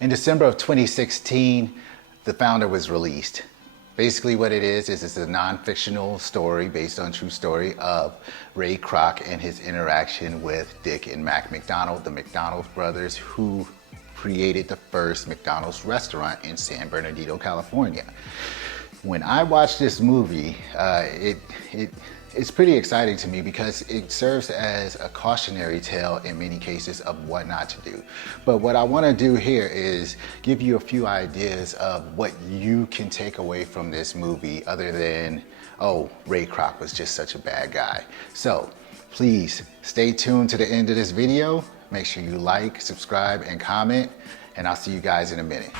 In December of 2016, The Founder was released. Basically what it is it's a non-fictional story based on true story of Ray Kroc and his interaction with Dick and Mac McDonald, the McDonald brothers who created the first McDonald's restaurant in San Bernardino, California. When I watched this movie, it's pretty exciting to me because it serves as a cautionary tale in many cases of what not to do. But what I want to do here is give you a few ideas of what you can take away from this movie other than, oh, Ray Kroc was just such a bad guy. So please stay tuned to the end of this video. Make sure you like, subscribe, and comment, and I'll see you guys in a minute.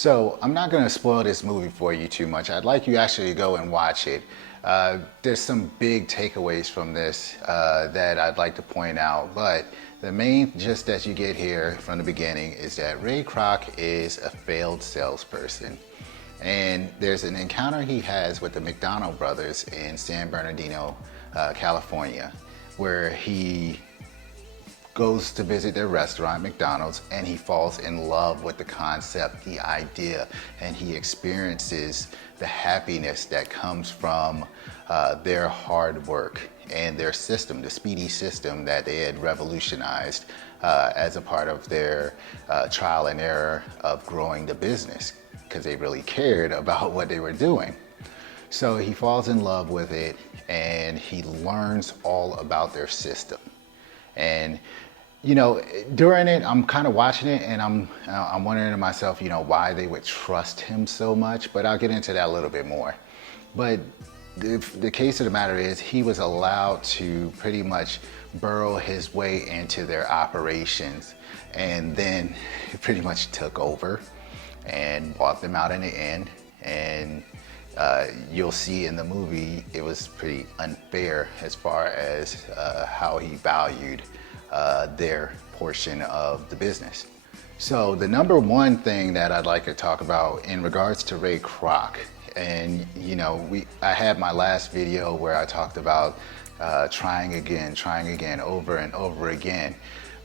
So I'm not going to spoil this movie for you too much. I'd like you actually to go and watch it. There's some big takeaways from this that I'd like to point out, but the main gist that you get here from the beginning is that Ray Kroc is a failed salesperson. And there's an encounter he has with the McDonald brothers in San Bernardino, California, where he goes to visit their restaurant, McDonald's, and he falls in love with the concept, the idea, and he experiences the happiness that comes from their hard work and their system, the speedy system that they had revolutionized as a part of their trial and error of growing the business, because they really cared about what they were doing. So he falls in love with it and he learns all about their system. And you know, during it, I'm kind of watching it and I'm wondering to myself, you know, why they would trust him so much, but I'll get into that a little bit more. But the case of the matter is he was allowed to pretty much burrow his way into their operations, and then he pretty much took over and bought them out in the end. And you'll see in the movie, it was pretty unfair as far as how he valued their portion of the business. So the number one thing that I'd like to talk about in regards to Ray Kroc, and you know, I had my last video where I talked about trying again, over and over again.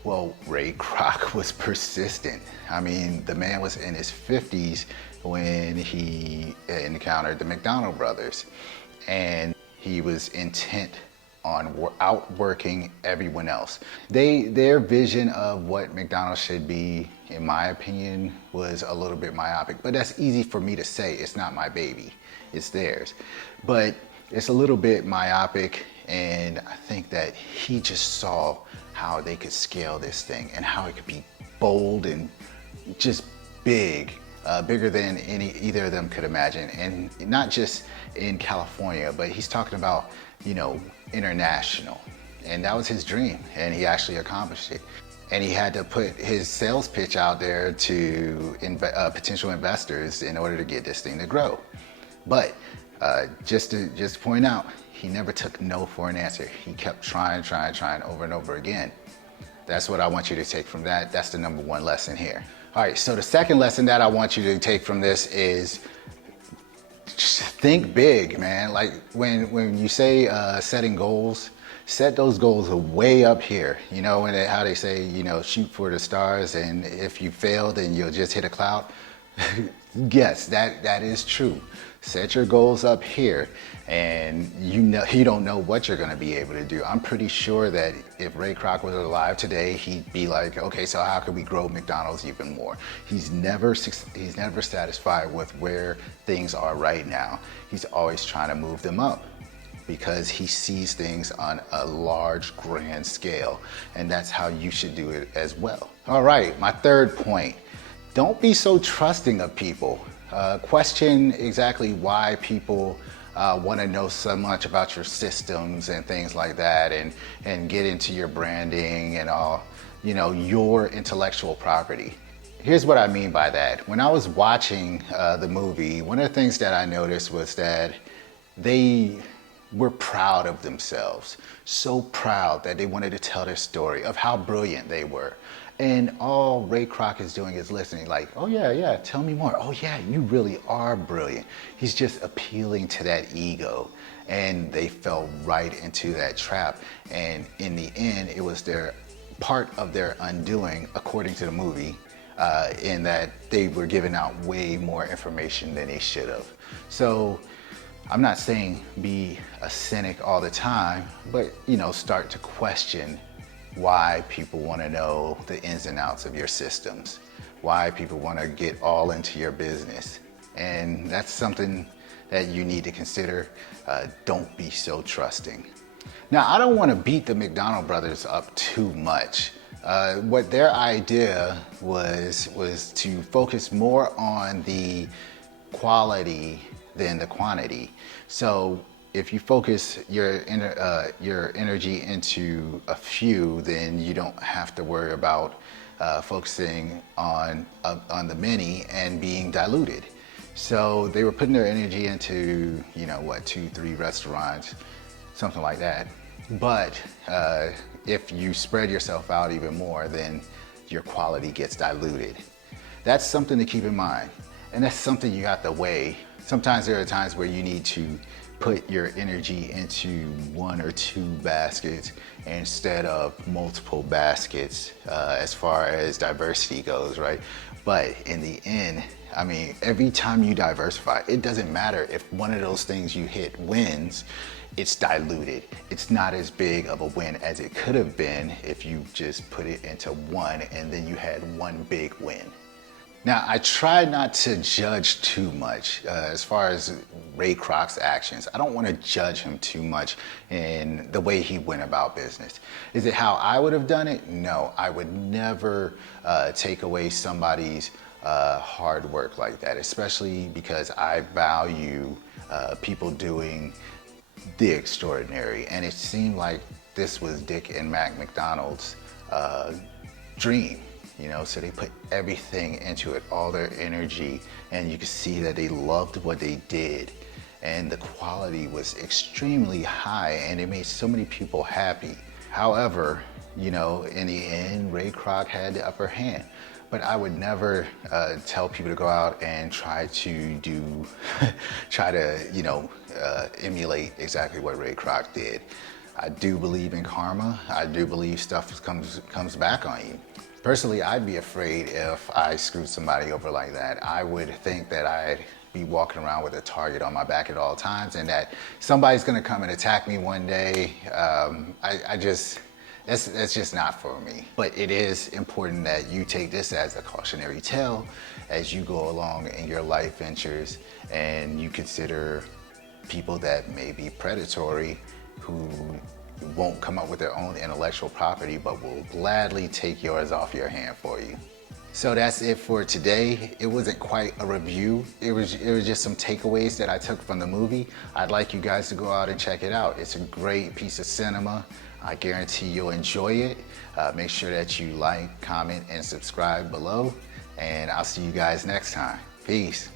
Well, Ray Kroc was persistent. I mean, the man was in his 50s when he encountered the McDonald brothers, and he was intent on outworking everyone else. Their vision of what McDonald's should be, in my opinion, was a little bit myopic, but that's easy for me to say. It's not my baby, it's theirs. But it's a little bit myopic, and I think that he just saw how they could scale this thing and how it could be bold and just big. Bigger than either of them could imagine, and not just in California, but he's talking about, you know, international, and that was his dream, and he actually accomplished it. And he had to put his sales pitch out there to potential investors in order to get this thing to grow. But just to point out, he never took no for an answer. He kept trying over and over again. That's what I want you to take from that. That's the number one lesson here. All right, so the second lesson that I want you to take from this is just think big, man. Like when you say setting goals, set those goals way up here. You know, and how they say, you know, shoot for the stars, and if you fail, then you'll just hit a cloud. Yes, that is true. Set your goals up here, and you don't know what you're going to be able to do. I'm pretty sure that if Ray Kroc was alive today, he'd be like, okay, so how can we grow McDonald's even more? He's never satisfied with where things are right now. He's always trying to move them up, because he sees things on a large, grand scale, and that's how you should do it as well. All right, my third point. Don't be so trusting of people. Question exactly why people want to know so much about your systems and things like that, and get into your branding and all, you know, your intellectual property. Here's what I mean by that. When I was watching the movie, one of the things that I noticed was that they were proud of themselves, so proud that they wanted to tell their story of how brilliant they were. And all Ray Kroc is doing is listening, like, oh yeah, tell me more. Oh yeah, you really are brilliant. He's just appealing to that ego. And they fell right into that trap. And in the end, it was their part of their undoing, according to the movie, in that they were giving out way more information than they should have. So I'm not saying be a cynic all the time, but start to question why people want to know the ins and outs of your systems, why people want to get all into your business. And that's something that you need to consider. Don't be so trusting. Now, I don't want to beat the McDonald brothers up too much. What their idea was to focus more on the quality than the quantity. So if you focus your energy into a few, then you don't have to worry about focusing on the many and being diluted. So they were putting their energy into 2-3 restaurants, something like that. But if you spread yourself out even more, then your quality gets diluted. That's something to keep in mind, and that's something you have to weigh. Sometimes there are times where you need to put your energy into 1 or 2 baskets instead of multiple baskets as far as diversity goes, right? But in the end, I mean, every time you diversify, it doesn't matter if one of those things you hit wins, it's diluted. It's not as big of a win as it could have been if you just put it into one and then you had one big win. Now, I try not to judge too much as far as Ray Kroc's actions. I don't want to judge him too much in the way he went about business. Is it how I would have done it? No, I would never take away somebody's hard work like that, especially because I value people doing the extraordinary. And it seemed like this was Dick and Mac McDonald's dream. So they put everything into it, all their energy, and you could see that they loved what they did. And the quality was extremely high, and it made so many people happy. However, in the end, Ray Kroc had the upper hand. But I would never tell people to go out and try to emulate exactly what Ray Kroc did. I do believe in karma. I do believe stuff comes back on you. Personally, I'd be afraid if I screwed somebody over like that. I would think that I'd be walking around with a target on my back at all times and that somebody's gonna come and attack me one day. That's just not for me. But it is important that you take this as a cautionary tale as you go along in your life ventures and you consider people that may be predatory who won't come up with their own intellectual property but will gladly take yours off your hand for you. So that's it for today. It wasn't quite a review. It was just some takeaways that I took from the movie. I'd like you guys to go out and check it out. It's a great piece of cinema. I guarantee you'll enjoy it. Make sure that you like, comment, and subscribe below. And I'll see you guys next time. Peace.